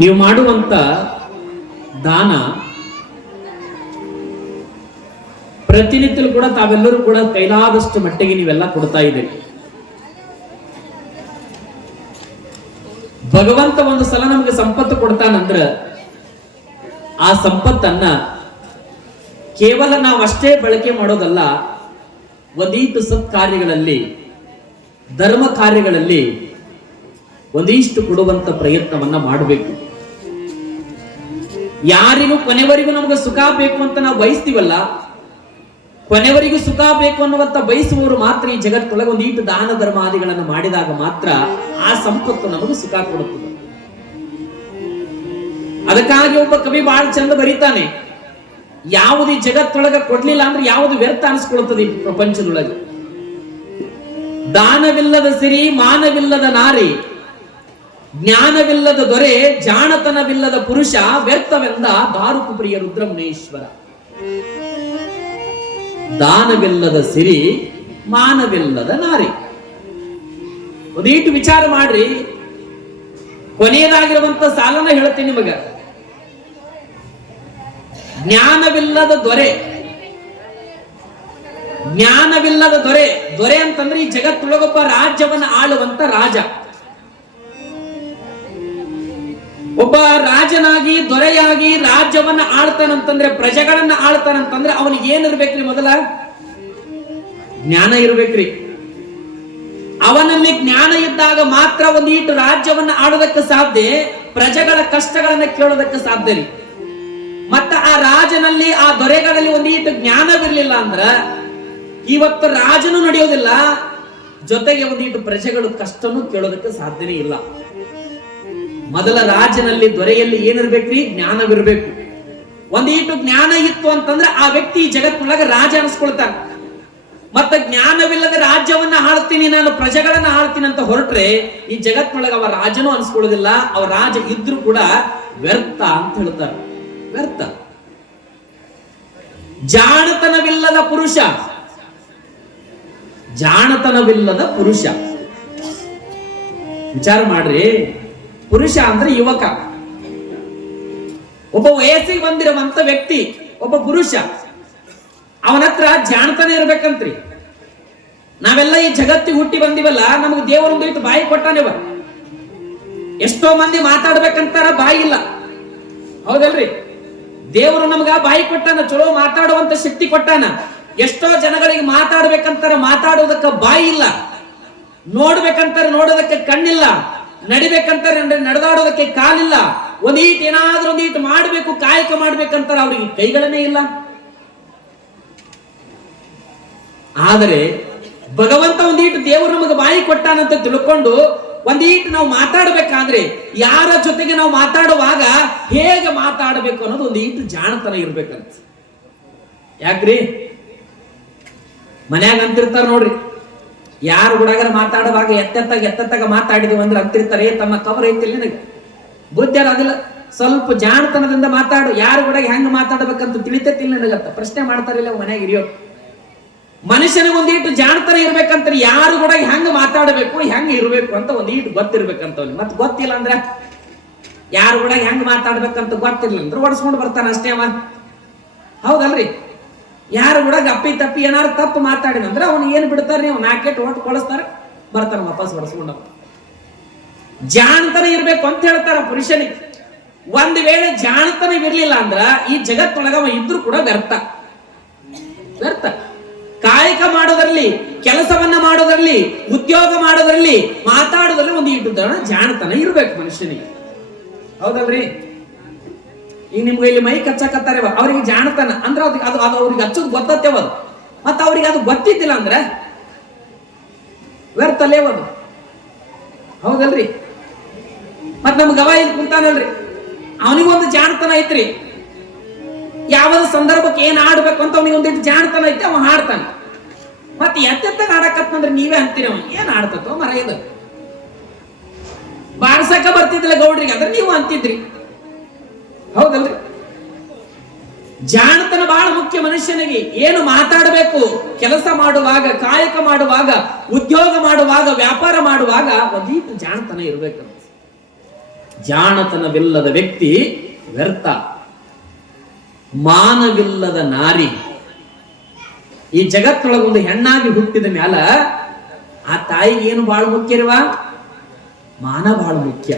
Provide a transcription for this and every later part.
ನೀವು ಮಾಡುವಂತ ದಾನ ಪ್ರತಿನಿತ್ಯಲು ಕೂಡ ತಾವೆಲ್ಲರೂ ಕೂಡ ಕೈಲಾದಷ್ಟು ಮಟ್ಟಿಗೆ ನೀವೆಲ್ಲ ಕೊಡ್ತಾ ಇದ್ದೀರಿ. ಭಗವಂತ ಒಂದು ಸಲ ನಮಗೆ ಸಂಪತ್ತು ಕೊಡ್ತಾನಂದ್ರ ಆ ಸಂಪತ್ತನ್ನ ಕೇವಲ ನಾವು ಅಷ್ಟೇ ಬಳಕೆ ಮಾಡೋದಲ್ಲ ಒಂದೀಟು ಸತ್ಕಾರ್ಯಗಳಲ್ಲಿ, ಧರ್ಮ ಕಾರ್ಯಗಳಲ್ಲಿ ಒಂದಿಷ್ಟು ಕೊಡುವಂತ ಪ್ರಯತ್ನವನ್ನ ಮಾಡಬೇಕು. ಯಾರಿಗೂ ಕೊನೆವರೆಗೂ ನಮಗೆ ಸುಖ ಬೇಕು ಅಂತ ನಾವು ಬಯಸ್ತೀವಲ್ಲ, ಕೊನೆವರೆಗೂ ಸುಖ ಬೇಕು ಅನ್ನುವಂತ ಬಯಸುವವರು ಮಾತ್ರ ಈ ಜಗತ್ತೊಳಗೆ ಒಂದೀಟು ದಾನ ಧರ್ಮಾದಿಗಳನ್ನು ಮಾಡಿದಾಗ ಮಾತ್ರ ಆ ಸಂಪತ್ತು ನಮಗೆ ಸುಖ ಕೊಡುತ್ತದೆ. ಅದಕ್ಕಾಗಿ ಒಬ್ಬ ಕವಿ ಬಹಳ ಚಂದ ಬರೀತಾನೆ, ಯಾವುದು ಈ ಜಗತ್ತೊಳಗ ಕೊಡ್ಲಿಲ್ಲ ಅಂದ್ರೆ ಯಾವುದು ವ್ಯರ್ಥ ಅನಿಸ್ಕೊಳ್ತದೆ ಈ ಪ್ರಪಂಚದೊಳಗೆ. ದಾನವಿಲ್ಲದ ಸಿರಿ, ಮಾನವಿಲ್ಲದ ನಾರಿ ಜ್ಞಾನವಿಲ್ಲದ ದೊರೆ, ಜಾಣತನವಿಲ್ಲದ ಪುರುಷ, ವ್ಯರ್ಥವೆಂದ ಬಾರುಕು ಪ್ರಿಯ ರುದ್ರಮುನೇಶ್ವರ. ದಾನವಿಲ್ಲದ ಸಿರಿ, ಮಾನವಿಲ್ಲದ ನಾರಿ. ಒಂದೀಟು ವಿಚಾರ ಮಾಡ್ರಿ. ಕೊನೆಯದಾಗಿರುವಂತ ಸಾಲನ ಹೇಳ್ತೀನಿ ನಿಮಗ. ಜ್ಞಾನವಿಲ್ಲದ ದೊರೆ. ಜ್ಞಾನವಿಲ್ಲದ ದೊರೆ. ದೊರೆ ಅಂತಂದ್ರೆ ಈ ಜಗತ್ತೊಳಗೊಬ್ಬ ರಾಜ್ಯವನ್ನ ಆಳುವಂತ ರಾಜ. ಒಬ್ಬ ರಾಜನಾಗಿ, ದೊರೆಯಾಗಿ ರಾಜ್ಯವನ್ನ ಆಳ್ತಾನಂತಂದ್ರೆ, ಪ್ರಜೆಗಳನ್ನ ಆಳ್ತಾನಂತಂದ್ರೆ ಅವನಿಗೆ ಏನಿರ್ಬೇಕ್ರಿ ಮೊದಲ? ಜ್ಞಾನ ಇರ್ಬೇಕ್ರಿ. ಅವನಲ್ಲಿ ಜ್ಞಾನ ಇದ್ದಾಗ ಮಾತ್ರ ಒಂದೀಟು ರಾಜ್ಯವನ್ನ ಆಡೋದಕ್ಕೆ ಸಾಧ್ಯ, ಪ್ರಜೆಗಳ ಕಷ್ಟಗಳನ್ನ ಕೇಳೋದಕ್ಕೆ ಸಾಧ್ಯ ರೀ. ಮತ್ತ ಆ ರಾಜನಲ್ಲಿ, ಆ ದೊರೆಗಳಲ್ಲಿ ಒಂದೀಟು ಜ್ಞಾನವಿರ್ಲಿಲ್ಲ ಅಂದ್ರ, ಇವತ್ತು ರಾಜನು ನಡೆಯೋದಿಲ್ಲ, ಜೊತೆಗೆ ಒಂದೀಟು ಪ್ರಜೆಗಳು ಕಷ್ಟನೂ ಕೇಳೋದಕ್ಕೆ ಸಾಧ್ಯನೇ ಇಲ್ಲ. ಮೊದಲ ರಾಜನಲ್ಲಿ ದೊರೆಯಲ್ಲಿ ಏನಿರ್ಬೇಕ್ರಿ? ಜ್ಞಾನವಿರ್ಬೇಕು. ಒಂದೀಟು ಜ್ಞಾನ ಇತ್ತು ಅಂತಂದ್ರೆ ಆ ವ್ಯಕ್ತಿ ಜಗತ್ತಿನೊಳಗೆ ರಾಜ ಅನಿಸ್ಕೊಳ್ತಾನೆ. ಮತ್ತೆ ಜ್ಞಾನವಿಲ್ಲದ ರಾಜ್ಯವನ್ನ ಆಳ್ತೀನಿ, ನಾನು ಪ್ರಜೆಗಳನ್ನ ಆಳ್ತೀನಿ ಅಂತ ಹೊರಟ್ರೆ ಈ ಜಗತ್ತಿನೊಳಗೆ ಅವ ರಾಜನೂ ಅನ್ಸ್ಕೊಳ್ಳೋದಿಲ್ಲ, ಅವ ರಾಜ ಇದ್ರೂ ಕೂಡ ವ್ಯರ್ಥ ಅಂತ ಹೇಳ್ತಾರೆ. ವ್ಯರ್ಥ. ಜಾಣತನವಿಲ್ಲದ ಪುರುಷ. ಜಾಣತನವಿಲ್ಲದ ಪುರುಷ. ವಿಚಾರ ಮಾಡ್ರಿ. ಪುರುಷ ಅಂದ್ರೆ ಯುವಕ. ಒಬ್ಬ ವಯಸ್ಸಿಗೆ ಬಂದಿರುವಂತ ವ್ಯಕ್ತಿ, ಒಬ್ಬ ಪುರುಷ, ಅವನ ಹತ್ರ ಜಾಣತನ ಇರ್ಬೇಕಂತ್ರಿ. ನಾವೆಲ್ಲ ಈ ಜಗತ್ತಿಗೆ ಹುಟ್ಟಿ ಬಂದಿವಲ್ಲ, ನಮಗೆ ದೇವರೊಂದು ಬಾಯಿ ಕೊಟ್ಟಾನೆವ ಎಷ್ಟೋ ಮಂದಿ ಮಾತಾಡ್ಬೇಕಂತಾರ ಬಾಯಿ ಇಲ್ಲ. ಹೌದಲ್ರಿ? ದೇವರು ನಮಗ ಬಾಯಿ ಕೊಟ್ಟಾನ, ಚಲೋ ಮಾತಾಡುವಂತ ಶಕ್ತಿ ಕೊಟ್ಟಾನ. ಎಷ್ಟೋ ಜನಗಳಿಗೆ ಮಾತಾಡ್ಬೇಕಂತಾರ ಮಾತಾಡೋದಕ್ಕ ಬಾಯಿ ಇಲ್ಲ. ನೋಡ್ಬೇಕಂತಾರ ನೋಡೋದಕ್ಕೆ ಕಣ್ಣಿಲ್ಲ. ನಡಿಬೇಕಂತಾರೆ ಅಂದ್ರೆ ನಡೆದಾಡೋದಕ್ಕೆ ಕಾಲಿಲ್ಲ. ಒಂದೀಟ್ ಏನಾದ್ರೂ ಒಂದೀಟ್ ಮಾಡಬೇಕು, ಕಾಯಕ ಮಾಡ್ಬೇಕಂತಾರೆ ಅವ್ರಿಗೆ ಕೈಗಳನ್ನೇ ಇಲ್ಲ. ಆದರೆ ಭಗವಂತ ಒಂದೀಟ್ ದೇವರು ನಮಗೆ ಬಾಯಿ ಕೊಟ್ಟಾನಂತ ತಿಳ್ಕೊಂಡು ಒಂದೀಟ್ ನಾವು ಮಾತಾಡ್ಬೇಕಾದ್ರೆ ಯಾರ ಜೊತೆಗೆ ನಾವು ಮಾತಾಡುವಾಗ ಹೇಗೆ ಮಾತಾಡಬೇಕು ಅನ್ನೋದು ಒಂದು ಈಟು ಜಾಣತನ ಇರ್ಬೇಕಂತ. ಯಾಕ್ರಿ? ಮನ್ಯಾಗ ಅಂತಿರ್ತಾರ ನೋಡ್ರಿ. ಯಾರು ಗುಡಗರ ಮಾತಾಡುವಾಗ ಎತ್ತೆತ್ತಾಗ ಎತ್ತೆತ್ತಾಗ ಮಾತಾಡಿದೀವಿ ಅಂದ್ರೆ ಅಂತಿರ್ತಾರೆ "ಏ, ತಮ್ಮ ಕವರ್ ಐತಿಲ್ಲ ನನಗೆ. ಬುದ್ಧಿ ಅದಿಲ್ಲ. ಸ್ವಲ್ಪ ಜಾಣತನದಿಂದ ಮಾತಾಡು. ಯಾರು ಗುಡಗ ಹೆಂಗ್ ಮಾತಾಡ್ಬೇಕಂತ ತಿಳಿತೈತಿಲ್ಲ ನನಗಂತ. ಪ್ರಶ್ನೆ ಮಾಡ್ತಾರಿಲ್ಲ ಮನೆಯಾಗ ಇರಿಯೋ. ಮನುಷ್ಯನಿಗೆ ಒಂದೀಟು ಜಾಣತನ ಇರ್ಬೇಕಂತ ಯಾರು ಕೂಡ ಹೆಂಗ್ ಮಾತಾಡಬೇಕು ಹೆಂಗ್ ಇರ್ಬೇಕು ಅಂತ ಒಂದೀಟು ಗೊತ್ತಿರ್ಬೇಕಂತ ಮತ್ ಮತ್ತೆ ಗೊತ್ತಿಲ್ಲ ಅಂದ್ರೆ ಯಾರು ಕೂಡ ಹೆಂಗ್ ಮಾತಾಡ್ಬೇಕಂತ ಗೊತ್ತಿರ್ಲಿಲ್ಲ ಅಂದ್ರೆ ಓಡಿಸ್ಕೊಂಡು ಬರ್ತಾನ ಅಷ್ಟೇ ಅವ. ಹೌದಲ್ರಿ? ಯಾರು ಕೂಡ ಅಪ್ಪಿ ತಪ್ಪಿ ಏನಾರು ತಪ್ಪು ಮಾತಾಡಿನಂದ್ರೆ ಅವ್ನು ಏನ್ ಬಿಡ್ತಾರೆ ನೀವು ನಾಕೆಟ್ ಓಟ್ ಕೊಡಿಸ್ತಾರೆ. ಬರ್ತಾರೆ ವಾಪಸ್ ಹೊಡ್ಸ್ಕೊಂಡ ಜಾಣತನ ಇರ್ಬೇಕು ಅಂತ ಹೇಳ್ತಾರ ಪುರುಷನಿಗೆ. ಒಂದ್ ವೇಳೆ ಜಾಣತನ ಇರ್ಲಿಲ್ಲ ಅಂದ್ರ ಈ ಜಗತ್ತೊಳಗ ಅವ ಇದ್ರು ಕೂಡ ವ್ಯರ್ಥ. ವ್ಯರ್ಥ. ಕಾಯಕ ಮಾಡೋದ್ರಲ್ಲಿ, ಕೆಲಸವನ್ನ ಮಾಡೋದ್ರಲ್ಲಿ, ಉದ್ಯೋಗ ಮಾಡೋದ್ರಲ್ಲಿ, ಮಾತಾಡೋದ್ರಲ್ಲಿ ಒಂದು ಇಟ್ಟು ಜಾಣತನ ಇರ್ಬೇಕು ಮನುಷ್ಯನಿಗೆ. ಹೌದಲ್ರಿ? ಈಗ ನಿಮ್ಗೆ ಇಲ್ಲಿ ಮೈ ಕಚ್ಚಕತ್ತಾರೆ ಅವ್ರಿಗೆ ಜಾಣತನ. ಅಂದ್ರೆ ಅದು ಅದು ಅದು ಅವ್ರಿಗೆ ಹಚ್ಚೋದು ಗೊತ್ತತ್ತೇವ ಅದು. ಮತ್ತೆ ಅವ್ರಿಗೆ ಅದು ಗೊತ್ತಿದ್ದಿಲ್ಲ ಅಂದ್ರೆ ವ್ಯರ್ಥ ಅದು. ಹೌದಲ್ರಿ? ಮತ್ ನಮ್ ಗವ ಇಲ್ಲಿ ಕುಂತಾನಲ್ರಿ. ಅವನಿಗೊಂದು ಜಾಣತನ ಐತ್ರಿ. ಯಾವ ಸಂದರ್ಭಕ್ಕೆ ಏನ್ ಆಡ್ಬೇಕು ಅಂತ ಅವನಿಗೆ ಒಂದಿಟ್ಟು ಜಾಣತನ ಐತೆ, ಅವ ಹಾಡ್ತಾನೆ. ಮತ್ತೆ ಎತ್ತೆತ್ತಾಗ ಆಡಕತ್ತಂದ್ರೆ ನೀವೇ ಅಂತೀರಿ ಅವನು. ಏನ್ ಆಡ್ತತ್ತೋ ಮರ ಇದು. ಬಾರ್ಸಕ ಬರ್ತಿದ್ದಿಲ್ಲ ಗೌಡ್ರಿಗೆ ಅಂದ್ರೆ ನೀವು ಅಂತಿದ್ರಿ. ಹೌದಲ್ರಿ? ಜಾಣತನ ಬಹಳ ಮುಖ್ಯ ಮನುಷ್ಯನಿಗೆ ಏನು ಮಾತಾಡಬೇಕು, ಕೆಲಸ ಮಾಡುವಾಗ, ಕಾಯಕ ಮಾಡುವಾಗ, ಉದ್ಯೋಗ ಮಾಡುವಾಗ, ವ್ಯಾಪಾರ ಮಾಡುವಾಗ ಅದೀತ ಜಾಣತನ ಇರಬೇಕು. ಜಾಣತನವಿಲ್ಲದ ವ್ಯಕ್ತಿ ವ್ಯರ್ಥ. ಮಾನವಿಲ್ಲದ ನಾರಿ. ಈ ಜಗತ್ತೊಳಗ ಒಂದು ಹೆಣ್ಣಾಗಿ ಹುಟ್ಟಿದ ಮ್ಯಾಲ ಆ ತಾಯಿಗೆ ಏನು ಬಹಳ ಮುಖ್ಯರಿವಾ ಮಾನ ಬಹಳ ಮುಖ್ಯ.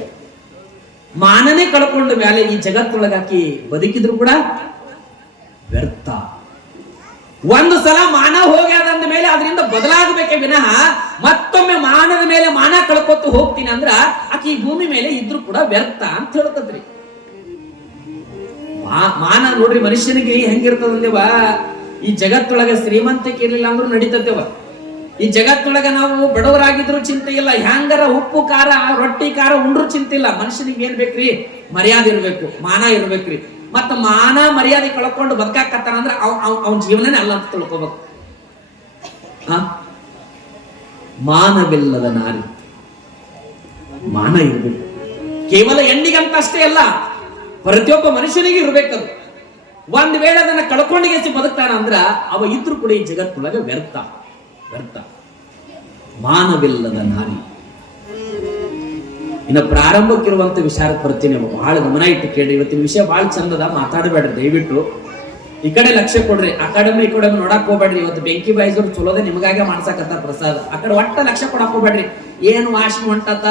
ಮಾನನೇ ಕಳ್ಕೊಂಡ ಮ್ಯಾಲೆ ಈ ಜಗತ್ತೊಳಗ ಆಕಿ ಬದುಕಿದ್ರು ಕೂಡ ವ್ಯರ್ಥ. ಒಂದು ಸಲ ಮಾನ ಹೋಗ್ಯಾದಂದ ಮೇಲೆ ಅದರಿಂದ ಬದಲಾಗಬೇಕೆ ವಿನಃ ಮತ್ತೊಮ್ಮೆ ಮಾನದ ಮೇಲೆ ಮಾನ ಕಳ್ಕೊತು ಹೋಗ್ತೀನಿ ಅಂದ್ರ ಆಕಿ ಭೂಮಿ ಮೇಲೆ ಇದ್ರು ಕೂಡ ವ್ಯರ್ಥ ಅಂತ ಹೇಳ್ತದ್ರಿ. ಮಾನ ನೋಡ್ರಿ ಮನುಷ್ಯನಿಗೆ ಹೆಂಗಿರ್ತದಂದೇವ ಈ ಜಗತ್ತೊಳಗ ಶ್ರೀಮಂತಿಕೆ ಇರ್ಲಿಲ್ಲ ಅಂದ್ರೂ ನಡೀತದೇವ ಈ ಜಗತ್ತೊಳಗ ನಾವು ಬಡವರಾಗಿದ್ರು ಚಿಂತೆ ಇಲ್ಲ ಹ್ಯಾಂಗರ ಉಪ್ಪು, ಖಾರ, ರೊಟ್ಟಿ, ಖಾರ ಉಂಡ್ರು ಚಿಂತೆ ಇಲ್ಲ ಮನುಷ್ಯನಿಗೆ ಏನ್ ಬೇಕ್ರಿ? ಮರ್ಯಾದೆ ಇರ್ಬೇಕು, ಮಾನ ಇರ್ಬೇಕ್ರಿ. ಮತ್ತ ಮಾನ, ಮರ್ಯಾದೆ ಕಳ್ಕೊಂಡು ಬದುಕಾಕತ್ತಾನ ಅಂದ್ರೆ ಅವ್ ಅವ್- ಅವ್ನ ಜೀವನನೇ ಅಲ್ಲ ಅಂತ ತಿಳ್ಕೊಬೇಕು? ಮಾನವಿಲ್ಲದ ನಾರಿ. ಮಾನ ಇರ್ಬೇಕು. ಕೇವಲ ಹೆಣ್ಣಿಗಂತ ಅಷ್ಟೇ ಅಲ್ಲ, ಪ್ರತಿಯೊಬ್ಬ ಮನುಷ್ಯನಿಗೆ ಇರ್ಬೇಕದು ಒಂದ್ ವೇಳೆ ಅದನ್ನ ಕಳ್ಕೊಂಡಿಗೆಸಿ ಬದುಕ್ತಾನ ಅಂದ್ರ ಅವ ಇದ್ರು ಕೂಡ ಈ ಜಗತ್ತೊಳಗೆ ವ್ಯರ್ಥ. ವ್ಯರ್ಥ ಮಾನವಿಲ್ಲದ ನಾರಿ. ಇನ್ನು ಪ್ರಾರಂಭಕ್ಕಿರುವಂತ ವಿಚಾರಕ್ಕೆ ಬರ್ತೀನಿ ಬಹಳ ಗಮನ ಇಟ್ಟು ಕೇಳಿ. ಇವತ್ತಿನ ವಿಷಯ ಭಾಳ ಚಂದದ. ಮಾತಾಡಬೇಡ್ರಿ. ದಯವಿಟ್ಟು ಈ ಕಡೆ ಲಕ್ಷ್ಯ ಕೊಡ್ರಿ. ಆ ಕಡೆ ಈ ಕಡೆ ನೋಡಕ್ ಹೋಗ್ಬೇಡ್ರಿ. ಇವತ್ತು ಬೆಂಕಿ ಬಾಯಿಸೋರು ಚಲೋದೆ ನಿಮಗಾಗೆ ಮಾಡ್ಸಕತ್ತ ಪ್ರಸಾದ. ಆ ಕಡೆ ಒಟ್ಟ ಲಕ್ಷ್ಯ ಕೊಡಕ್ ಹೋಗ್ಬೇಡ್ರಿ. ಏನು ವಾಶ್ ಹೊಂಟತ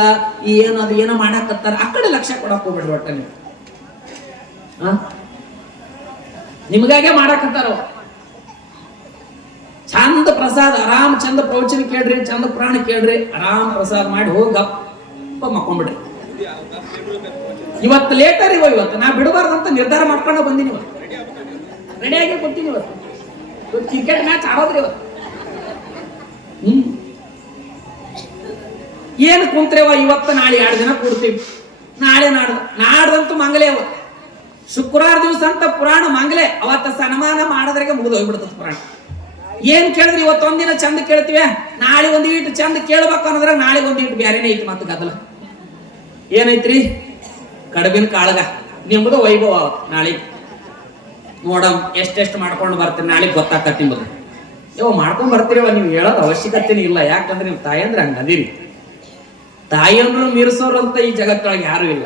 ಏನು ಅದು ಏನೋ ಮಾಡಾಕತ್ತಾರ? ಆ ಕಡೆ ಲಕ್ಷ್ಯ ಕೊಡಕ್ ಹೋಗ್ಬೇಡ್ರಿ ಒಟ್ಟ ನೀವು? ನಿಮಗಾಗೆ ಮಾಡಾಕತ್ತಾರ. ಚಂದ ಪ್ರಸಾದ, ಆರಾಮ್ ಚಂದ ಪ್ರವಚನ ಕೇಳ್ರಿ, ಚಂದ ಪುರಾಣ ಕೇಳ್ರಿ, ಆರಾಮ್ ಪ್ರಸಾದ ಮಾಡಿ ಹೋಗಿ ಗಪ್ಪ ಮಕ್ಕೊಂಬಿಡ್ರಿ ಇವತ್ತು ಲೇಟರ್ ಇವ ಇವತ್ತು. ನಾ ಬಿಡಬಾರ್ದಂತ ನಿರ್ಧಾರ ಮಾಡ್ಕೊಂಡು ಬಂದಿನಿ ಇವತ್ತು. ರೆಡಿಯಾಗಿ ಕೊಡ್ತೀನಿ ಇವತ್ತು. ಕ್ರಿಕೆಟ್ ಮ್ಯಾಚ್ ಆಡೋದ್ರಿ ಇವತ್ತು. ಹ್ಮ್. ಏನು ಕುಂತ್ರೆವ ಇವತ್ತು ನಾಳೆ ಎರಡು ದಿನ ಕೂಡ್ತೀವಿ ನಾಳೆ ನಾಡ್ದು ನಾಡ್ದಂತೂ ಮಂಗಲೇ ಅವ. ಶುಕ್ರವಾರ ದಿವಸ ಅಂತ ಪುರಾಣ ಮಂಗಲೇ. ಅವತ್ತ ಸನ್ಮಾನ ಮಾಡೋದ್ರಾಗೆ ಮುಗಿದು ಹೋಗ್ಬಿಡ್ತದ ಪುರಾಣ. ಏನ್ ಕೇಳಿದ್ರಿ ಇವತ್ತೊಂದಿನ ಚಂದ ಕೇಳ್ತೀವಿ? ನಾಳೆ ಒಂದು ಇಟ್ಟು ಚಂದ ಕೇಳ್ಬೇಕು ಅನ್ನೋದ್ರ ನಾಳೆ ಒಂದ್ ಇಟ್ಟು ಬೇರೆನೇ ಐತಿ ಮತ್ತೆ ಗದಲ ಏನೈತ್ರಿ? ಕಡಬಿನ ಕಾಳಗ. ನಿಮ್ದು ವೈಭವ ನಾಳೆ ನೋಡಮ್ ಎಷ್ಟೆಷ್ಟು ಮಾಡ್ಕೊಂಡು ಬರ್ತೀನಿ. ನಾಳೆ ಗೊತ್ತಾಕತ್ ನಿಮ್ಮದು ಯೋ, ಮಾಡ್ಕೊಂಡ್ ಬರ್ತೀರವ ನೀವು ಹೇಳೋದು ಅವಶ್ಯಕತೆನೇ ಇಲ್ಲ. ಯಾಕಂದ್ರೆ ನೀವು ತಾಯಂದ್ರೆ ಹಂಗ ಅದೀರಿ. ತಾಯಿಯಂದ್ರು ಮೀರಿಸೋರು ಅಂತ ಈ ಜಗತ್ತೊಳಗೆ ಯಾರು ಇಲ್ಲ.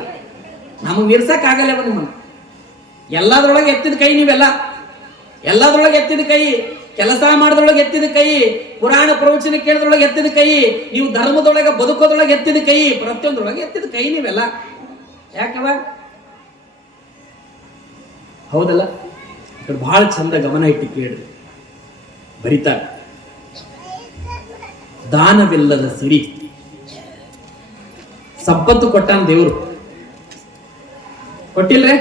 ನಮಗೆ ಮೀರ್ಸಕ್ ಆಗಲ್ಲವ ನಿಮ್ಮನ್ನು. ಎಲ್ಲದ್ರೊಳಗೆ ಎತ್ತಿದ ಕೈ ನೀವೆಲ್ಲ. ಎಲ್ಲದ್ರೊಳಗೆ ಎತ್ತಿದ ಕೈ ಕೆಲಸ ಮಾಡಿದೊಳಗೆ ಎತ್ತಿದ ಕೈ, ಪುರಾಣ ಪ್ರವಚನ ಕೇಳಿದ್ರೊಳಗೆ ಎತ್ತಿದ ಕೈ, ನೀವು ಧರ್ಮದೊಳಗೆ ಬದುಕೋದ್ರೊಳಗೆ ಎತ್ತಿದ ಕೈ, ಪ್ರತಿಯೊಂದ್ರೊಳಗೆ ಎತ್ತಿದ ಕೈ ನೀವೆಲ್ಲ. ಯಾಕವ? ಹೌದಲ್ಲ? ಬಹಳ ಚಂದ ಗಮನ ಇಟ್ಟು ಕೇಳ್ರಿ. ಬರಿತಾರೆ. ದಾನವಿಲ್ಲದ ಸಿರಿ. ಸಂಪತ್ತು ಕೊಟ್ಟಾನ ದೇವರು. ಕೊಟ್ಟಿಲ್ರೇ?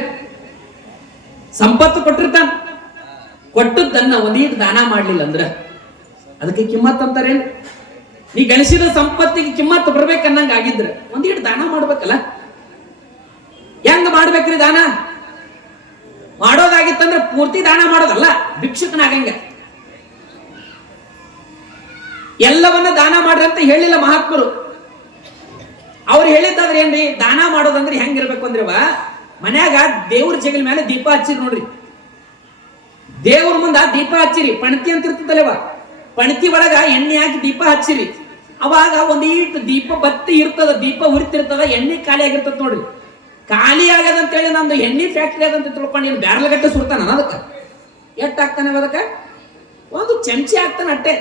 ಸಂಪತ್ತು ಕೊಟ್ಟಿರ್ತಾನ. ಕೊಟ್ಟದ್ದನ್ನ ಒಂದೀಟ್ ದಾನ ಮಾಡ್ಲಿಲ್ಲ ಅಂದ್ರ ಅದಕ್ಕೆ ಕಿಮ್ಮತ್ ಅಂತಾರೇನು ನೀ ಗಳಿಸಿದ ಸಂಪತ್ತಿಗೆ ಕಿಮ್ಮತ್ ಬರ್ಬೇಕನ್ನಂಗ ಆಗಿದ್ರ ಒಂದೀಟ್ ದಾನ ಮಾಡ್ಬೇಕಲ್ಲ? ಹೆಂಗ ಮಾಡ್ಬೇಕ್ರಿ ದಾನ? ಮಾಡೋದಾಗಿತ್ತಂದ್ರೆ ಪೂರ್ತಿ ದಾನ ಮಾಡೋದಲ್ಲ, ಭಿಕ್ಷುಕನಾಗಂಗ. ಎಲ್ಲವನ್ನ ದಾನ ಮಾಡ್ರಿ ಅಂತ ಹೇಳಿಲ್ಲ ಮಹಾತ್ಮರು. ಅವ್ರು ಹೇಳಿದ್ದಾದ್ರೆ ಏನ್ರಿ? ದಾನ ಮಾಡೋದಂದ್ರೆ ಹೆಂಗಿರ್ಬೇಕು ಅಂದ್ರವ? ಮನ್ಯಾಗ ದೇವ್ರ ಜಗಲ್ ಮೇಲೆ ದೀಪ ಹಚ್ಚಿರಿ ನೋಡ್ರಿ. ದೇವ್ರ ಮುಂದ ದೀಪ ಹಚ್ಚಿರಿ. ಪಣತಿ ಅಂತ ಇರ್ತದಲ್ಲವ ಪಣತಿ ಒಳಗ ಎಣ್ಣೆ ಹಾಕಿ ದೀಪ ಹಚ್ಚಿರಿ. ಅವಾಗ ಒಂದೀಟ್ ದೀಪ ಬತ್ತಿ ಇರ್ತದ, ದೀಪ ಉರಿತಿರ್ತದ ಎಣ್ಣೆ ಖಾಲಿ ಆಗಿರ್ತದ ನೋಡ್ರಿ. ಖಾಲಿ ಆಗ್ಯದ ಅಂತೇಳಿ ನಮ್ದು ಎಣ್ಣೆ ಫ್ಯಾಕ್ಟ್ರಿ ಅದಂತ ತಿಳ್ಕೊಂಡು ಏನು ಬ್ಯಾರಲ್ ಗಟ್ಟೆ ಸುರ್ತಾನ ಅದಕ್ಕೆ. ಎಷ್ಟು ಹಾಕ್ತಾನೆ ಅದಕ್ಕೆ? ಒಂದು ಚಮಚಿ ಹಾಕ್ತಾನೆ ಅಟ್ಟೆ.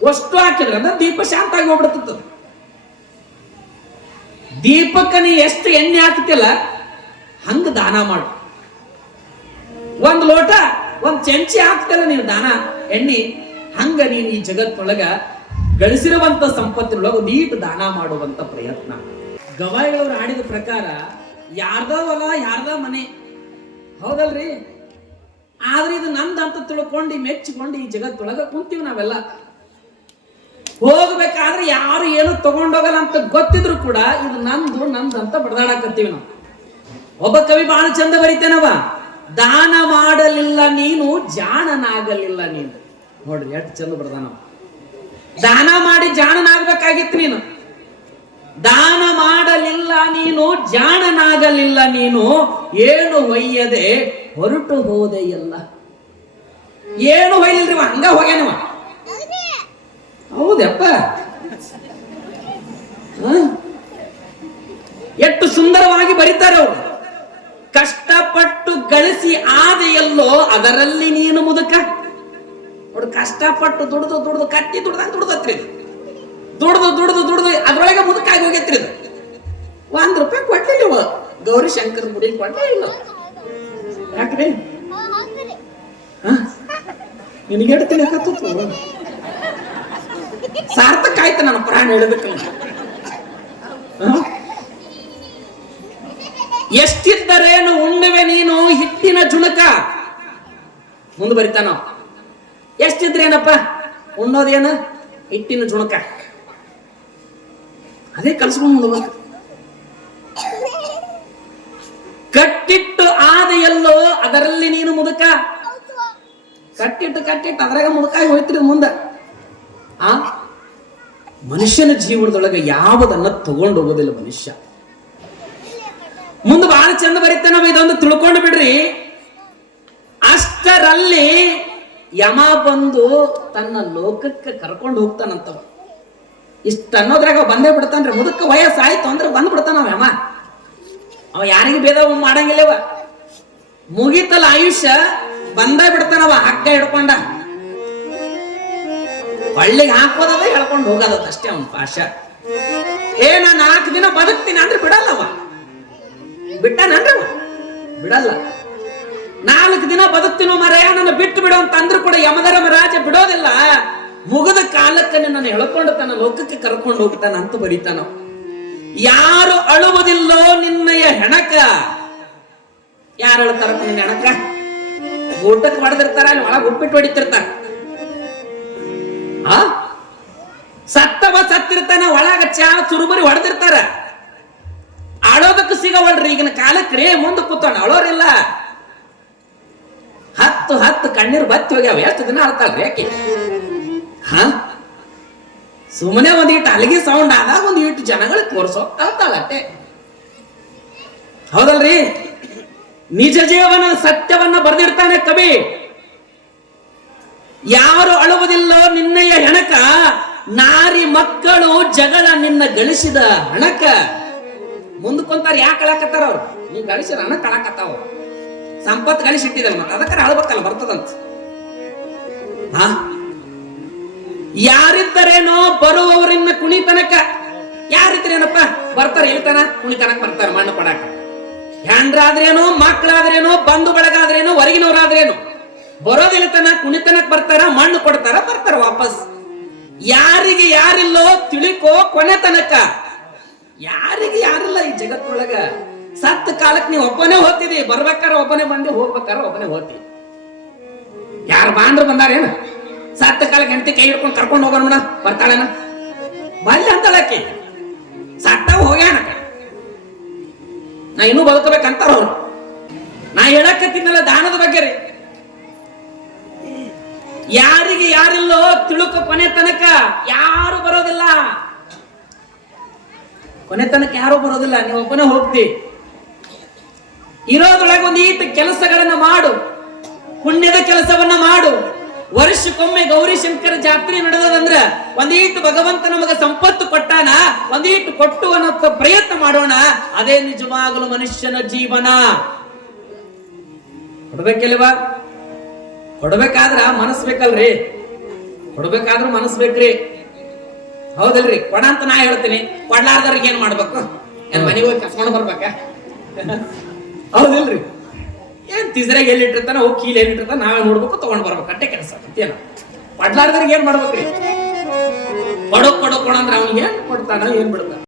ಅಷ್ಟು ಹಾಕಿದ್ರೆ ಅಂದ್ರೆ ದೀಪ ಶಾಂತ ಆಗಿ ಹೋಗ್ಬಿಡ್ತದ. ದೀಪಕ್ಕ ನೀ ಎಷ್ಟು ಎಣ್ಣೆ ಹಾಕ್ತಿಲ್ಲ ಹಂಗ ದಾನ ಮಾಡು. ಒಂದ್ ಲೋಟ, ಒಂದು ಚೆಂಚಿ ಹಾಕ್ತಲ್ಲ ನೀನು ದಾನ. ಎಣ್ಣೆ, ಹಂಗ ನೀನು ಈ ಜಗತ್ತೊಳಗ ಗಳಿಸಿರುವಂತ ಸಂಪತ್ತಿನೊಳಗ ನೀಟ್ ದಾನ ಮಾಡುವಂತ ಪ್ರಯತ್ನ. ಗವಾಯಿಗಳವ್ರು ಆಡಿದ ಪ್ರಕಾರ ಯಾರ್ದ ಹೊಲ, ಯಾರ್ದ ಮನೆ. ಹೌದಲ್ರಿ? ಆದ್ರೆ ಇದು ನಂದು ಅಂತ ತಿಳ್ಕೊಂಡು, ಮೆಚ್ಚಿಕೊಂಡು ಈ ಜಗತ್ತೊಳಗ ಕುಂತೀವಿ ನಾವೆಲ್ಲ. ಹೋಗ್ಬೇಕಾದ್ರೆ ಯಾರು ಏನು ತಗೊಂಡೋಗಲ್ಲ ಅಂತ ಗೊತ್ತಿದ್ರು ಕೂಡ ಇದು ನಂದು ನಂದು ಅಂತ ಬಡದಾಡಕತ್ತೀವಿ ನಾವು. ಒಬ್ಬ ಕವಿ ಬಹಳ ಚಂದ ಬರಿತೇನವ? ದಾನ ಮಾಡಲಿಲ್ಲ ನೀನು, ಜಾಣನಾಗಲಿಲ್ಲ ನೀನು. ನೋಡ್ರಿ ಎಷ್ಟು ಚಂದ ಬರ್ದಾನ ದಾನ ಮಾಡಿ ಜಾಣನಾಗಬೇಕಾಗಿತ್ತು ನೀನು. ದಾನ ಮಾಡಲಿಲ್ಲ ನೀನು, ಜಾಣನಾಗಲಿಲ್ಲ ನೀನು, ಏನು ಒಯ್ಯದೆ ಹೊರಟು ಹೋದೆ ಎಲ್ಲ. ಏನು ಒಯ್ಯಲ್ರಿ ಹಂಗ ಹೋಗ್ಯಾನವ? ಹೌದಪ್ಪ? ಎಷ್ಟು ಸುಂದರವಾಗಿ ಬರೀತಾರೆ ಅವರು. ಕಷ್ಟಪಟ್ಟು ಗಳಿಸಿ ಆದೆಯಲ್ಲೋ ಅದರಲ್ಲಿ ನೀನು ಮುದುಕ. ನೋಡು, ಕಷ್ಟಪಟ್ಟು ದುಡ್ದು ದುಡ್ದು ಕಟ್ಟಿ ದುಡ್ದಂಗ್ ದುಡ್ದತ್ರಿ ದುಡಿದು, ದುಡ್ದು ದುಡ್ದು, ಅದ್ರೊಳಗೆ ಮುದುಕಾಗಿ ಹೋಗೈತ್ರಿ ಇದು. ಒಂದ್ ರೂಪಾಯಿ ಕೊಟ್ಟಿಲ್ಲ ಇವ. ಗೌರಿ ಶಂಕರ್ ಗುಡಿ ಕೊಡ್ಲೇ ಇಲ್ಲ. ಯಾಕ್ರಿ ನಿನಗೆ ಸಾರ್ಥಕ ಆಯ್ತು ನನ್ನ ಪ್ರಾಣ ಹೇಳಬೇಕಲ್ಲ ಎಷ್ಟಿದ್ದರೇನು ಉಣ್ಣುವೆ ನೀನು ಹಿಟ್ಟಿನ ಜುಣಕ? ಮುಂದೆ ಬರಿತಾನ. ಎಷ್ಟಿದ್ರೇನಪ್ಪ ಉಣ್ಣೋದೇನು? ಹಿಟ್ಟಿನ ಜುಣಕ. ಅದೇ ಕಲ್ಸ್ಕೊಂಡು ಮುಂದೆ ಕಟ್ಟಿಟ್ಟು ಎಲ್ಲೋ ಅದರಲ್ಲಿ ನೀನು ಮುದುಕ? ಕಟ್ಟಿಟ್ಟು ಕಟ್ಟಿಟ್ಟು ಅದ್ರಾಗ ಮುದುಕಾಗಿ ಹೋಯ್ತಿರಿ ಮುಂದ. ಆ? ಮನುಷ್ಯನ ಜೀವನದೊಳಗೆ ಯಾವ್ದನ್ನ ತಗೊಂಡು ಹೋಗೋದಿಲ್ಲ ಮನುಷ್ಯ. ಬಹಳ ಚಂದ ಬರೀತಾನ ಇದೊಂದು ತಿಳ್ಕೊಂಡು ಬಿಡ್ರಿ. ಅಷ್ಟರಲ್ಲಿ ಯಮ ಬಂದು ತನ್ನ ಲೋಕಕ್ಕೆ ಕರ್ಕೊಂಡು ಹೋಗ್ತಾನಂತವ. ಇಷ್ಟ ಅನ್ನೋದ್ರಾಗ ಬಂದೇ ಬಿಡ್ತಾನ್ರಿ. ಮುದುಕ ವಯಸ್ಸಾಯ್ತು ಅಂದ್ರೆ ಬಂದ್ ಬಿಡ್ತಾನ ಅವ ಯಮ. ಅವ ಯಾರಿಗೆ ಭೇದ ಮಾಡಂಗಿಲ್ಲವ ಮುಗಿತಲ್ಲ ಆಯುಷ್ಯ, ಬಂದೇ ಬಿಡ್ತಾನವ ಹಗ್ಗ ಹಿಡ್ಕೊಂಡ. ಹಳ್ಳಿಗೆ ಹಾಕೋದದ ಹೇಳ್ಕೊಂಡು ಹೋಗೋದಷ್ಟೇ ಅಷ್ಟೇ ಅವನ ಪಾಶ ಏ ನಾ ನಾಲ್ಕು ದಿನ ಬದುಕ್ತೀನಿ ಅಂದ್ರೆ ಬಿಡಲ್ಲವ ಬಿಟ್ಟನನ್ರಿ ಅವ? ಬಿಡಲ್ಲ. ನಾಲ್ಕು ದಿನ ಬದುಕ್ತೀನೋ ಮರೆಯ, ನನ್ನ ಬಿಟ್ಟು ಬಿಡು ಅಂತ ಅಂದ್ರೂ ಕೂಡ ಯಮಧರ್ಮ ರಾಜ ಬಿಡೋದಿಲ್ಲ. ಮುಗಿದ ಕಾಲಕ್ಕೆ ನನ್ನ ಎಳ್ಕೊಂಡು ತನ್ನ ಲೋಕಕ್ಕೆ ಕರ್ಕೊಂಡು ಹೋಗ್ತಾನ ಅಂತ ಬರೀತಾನ ಯಾರು ಅಳುವುದಿಲ್ಲೋ ನಿನ್ನಯ ಹೆಣಕ. ಯಾರು ಅಳ್ತಾರ ನಿನ್ನ ಹೆಣಕ? ಊಟಕ್ಕೆ ಹೊಡೆದಿರ್ತಾರ, ಅಲ್ಲಿ ಒಳಗೆ ಉಪ್ಪಿಟ್ಟು ಹೊಡಿತಿರ್ತಾರ. ಆ? ಸತ್ತವ ಸತ್ತಿರ್ತಾನ, ಒಳಗ ಚಾ ಚುರುಮುರಿ ಹೊಡೆದಿರ್ತಾರ. ಅಳೋದಕ್ಕೆ ಸಿಗವಲ್ರಿ ಈಗಿನ ಕಾಲಕ್ಕೆ ರೇ ಮುಂದೆ ಕೂತಾನ ಅಳೋರಿಲ್ಲ. ಹತ್ತು ಹತ್ತು ಕಣ್ಣೀರು ಬತ್ತಿ ಹೋಗ್ಯಾವ, ಎಷ್ಟು ದಿನ ಅಳ್ತಾಳ್ರಿ ಯಾಕೆ ಹ? ಸುಮ್ಮನೆ ಒಂದ್ ಇಟ್ಟು ಅಲ್ಲಿಗೆ ಸೌಂಡ್ ಆದಾಗ ಒಂದು ಇಟ್ಟು ಜನಗಳಿಗೆ ತೋರ್ಸೋ ಅಳ್ತಾಳಟ್ಟೆ ಹೌದಲ್ರಿ? ನಿಜ ಜೀವನ ಸತ್ಯವನ್ನ ಬರೆದಿರ್ತಾನೆ ಕವಿ. ಯಾರು ಅಳುವುದಿಲ್ಲೋ ನಿನ್ನಯ ಹೆಣಕ, ನಾರಿ ಮಕ್ಕಳು ಜಗಳ ನಿನ್ನ ಗಳಿಸಿದ ಹಣಕ. ಮುಂದಕ್ಕೊಂತಾರ ಯಾಕೆ ಅಳಕತ್ತಾರ ಅವ್ರು? ನೀ ಗಳಿಸಿ ನನ್ನ ಕಳಕತ್ತಾವ ಸಂಪತ್ ಗಳಿಸಿಟ್ಟಿದಲ್ಲ ಮತ್ತೆ ಅದಕ್ಕೆ ಅಳ್ಬೇಕಲ್ಲ, ಬರ್ತದಂತ. ಹಾ? ಯಾರಿದ್ದರೇನೋ ಬರುವವರಿನ್ನ ಕುಣಿತನಕ. ಯಾರಿದ್ರೇನಪ್ಪ ಬರ್ತಾರ ಇಳ್ತಾನ ಕುಣಿತನಕ ಬರ್ತಾರ, ಮಣ್ಣು ಕೊಡಾಕ. ಹೆಂಡ್ರಾದ್ರೇನೋ ಮಕ್ಕಳಾದ್ರೇನೋ ಬಂಧು ಬಳಗಾದ್ರೇನೋ ಹೊರಗಿನವರಾದ್ರೇನು ಬರೋದಿಲ್ತನ ಕುಣಿತನಕ್ ಬರ್ತಾರ, ಮಣ್ಣು ಕೊಡ್ತಾರ, ಬರ್ತಾರ ವಾಪಸ್. ಯಾರಿಗೆ ಯಾರಿಲ್ಲೋ ತಿಳಿಕೋ ಕೊನೆ ತನಕ ಯಾರಿಗೆ ಯಾರಿಲ್ಲ ಈ ಜಗತ್ತೊಳಗ? ಸತ್ತ ಕಾಲಕ್ಕೆ ನೀವು ಒಬ್ಬನೇ ಹೋಗ್ತಿದಿ ಬರ್ಬೇಕಾರ ಒಬ್ಬನೇ ಬಂದಿ ಹೋಗ್ಬೇಕಾರ ಒಬ್ಬನೇ ಹೋಗ್ತಿ. ಯಾರು ಬಾಂಡ್ರು ಬಂದಾರೇನು ಸತ್ತ ಕಾಲಕ್ಕೆ ಹೆಂಡತಿ ಕೈ ಹಿಡ್ಕೊಂಡು ಕರ್ಕೊಂಡು ಹೋಗೋಣ ಬರ್ತಾಳೇನ? ಬಲ್ಲಿ ಅಂತಳಕ್ಕೆ ಸತ್ತಾವ ಹೋಗ್ಯಾನ ನಾ ಇನ್ನೂ ಬದುಕಬೇಕಂತಾರ ಅವ್ರು. ನಾ ಹೇಳಕತ್ತಿನಲ್ಲ ದಾನದ ಬಗ್ಗೆ ರೀ. ಯಾರಿಗೆ ಯಾರಿಲ್ಲೋ ತಿಳುಕ ಕೊನೆ ತನಕ ಯಾರು ಬರೋದಿಲ್ಲ. ಕೊನೆ ತನಕ ಯಾರು ಬರೋದಿಲ್ಲ, ನೀವು ಒಬ್ಬನೇ ಹೋಗ್ತಿ ಇರೋದ್ರೊಳಗೆ ಒಂದು ಈತ ಕೆಲಸಗಳನ್ನ ಮಾಡು. ಪುಣ್ಯದ ಕೆಲಸವನ್ನ ಮಾಡು. ವರ್ಷಕ್ಕೊಮ್ಮೆ ಗೌರಿ ಶಂಕರ ಜಾತ್ರೆ ನಡೆದದಂದ್ರ ಒಂದೀಟು ಭಗವಂತ ನಮಗ ಸಂಪತ್ತು ಕೊಟ್ಟಾನ ಒಂದೀಟು ಕೊಟ್ಟು ಅನ್ನೋ ಪ್ರಯತ್ನ ಮಾಡೋಣ. ಅದೇ ನಿಜವಾಗಲು ಮನುಷ್ಯನ ಜೀವನ. ಕೊಡ್ಬೇಕಿಲ್ವಾ? ಕೊಡ್ಬೇಕಾದ್ರ ಮನಸ್ಬೇಕಲ್ರಿ ಕೊಡ್ಬೇಕಾದ್ರೂ ಮನಸ್ಬೇಕ್ರಿ ಮನಸ್ ಬೇಕ್ರಿ. ಹೌದಲ್ರಿ. ಕೊಡ ಅಂತ ನಾ ಹೇಳ್ತೀನಿ. ಕೊಡ್ಲಾರ್ದವ್ರಿಗೆ ಏನ್ ಮಾಡ್ಬೇಕು? ಏನ್ ಮನೆಗೆ ಹೋಗಿ ಕಸ್ಕೊಂಡು ಬರ್ಬೇಕ? ಹೌದಿಲ್ರಿ. ಏನ್ ತಿಸ್ರಾಗ ಎಲ್ಲಿ ಇಟ್ಟಿರ್ತಾನ ಹೋಗಿ ಕೀಲ್ ಎಲ್ಲಿಟ್ಟಿರ್ತಾನ ನಾವೇ ನೋಡ್ಬೇಕು ತಗೊಂಡ್ ಬರ್ಬೇಕು. ಅಟ್ಟೆ ಕೆಲಸ ಏನ. ಕೊಡ್ಲಾರ್ದವ್ರಿಗೆ ಏನ್ ಮಾಡ್ಬೇಕ್ರಿ ಕೊಡೋ ಕೊಡೋ ಕೊಡ ಅಂದ್ರೆ ಅವ್ನಿಗೆ ಏನ್ ಕೊಡ್ತಾನ ಏನ್ ಬಿಡ್ತಾನ.